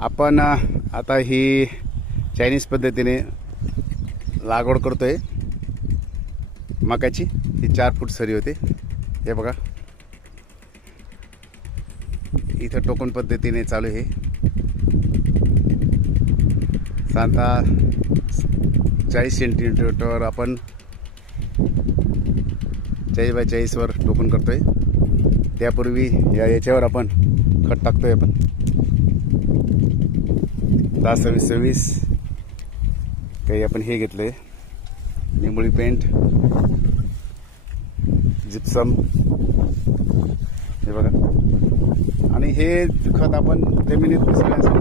आपण आता ही चायनीज पद्धतीने लागवड करतोय मकाची। ही 4 फूट सरी होते। हे बघा इथं टोकन पद्धतीने चालू आहे। साधारणतः 40 सेंटीमीटरवर आपण 40 बाय 40 वर टोकन करतोय। त्यापूर्वी याच्यावर आपण खत टाकतोय। आपण 10-26-26 काही आपण हे घेतलंय, निंबोळी पेंट, जिप्सम, हे बघा। आणि हे खत आपण जमिनीत मिसळण्यासाठी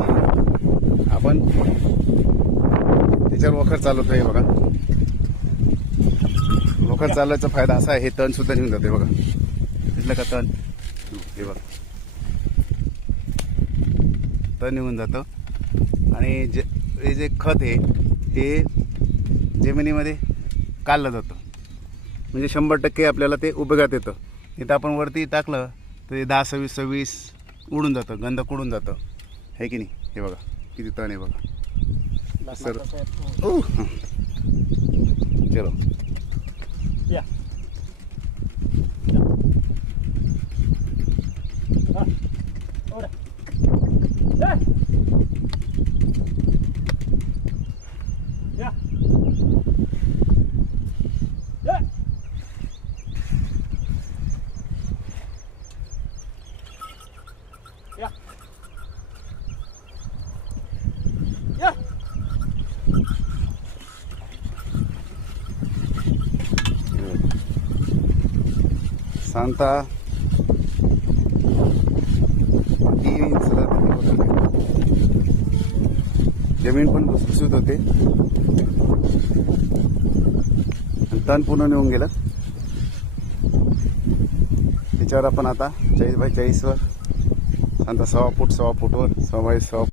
आपण त्याच्यावर वखर चालवतोय। बघा वखर चालवायचा फायदा असा आहे, हे तण सुद्धा निघून जाते। बघा दिसलं का तण? हे बघा तण निघून जातं। आणि हे जे खत आहे हे जमिनीमध्ये काढलं जातं, म्हणजे 100% आपल्याला ते उपयोगात येतं। इथं आपण वरती टाकलं तर 10-26-26 उडून जातं, गंध उडून जातं, आहे की नाही? हे बघा किती तण आहे बघा सर। चलो या साधारणतः 3 इंच जमीन पण भुसभुशीत होते आणि तण पूर्ण निघून गेलं। त्याच्यावर आपण आता 40 बाय 40 वर साधारणतः 1.25 फूटवर 1.25 बाय 1.25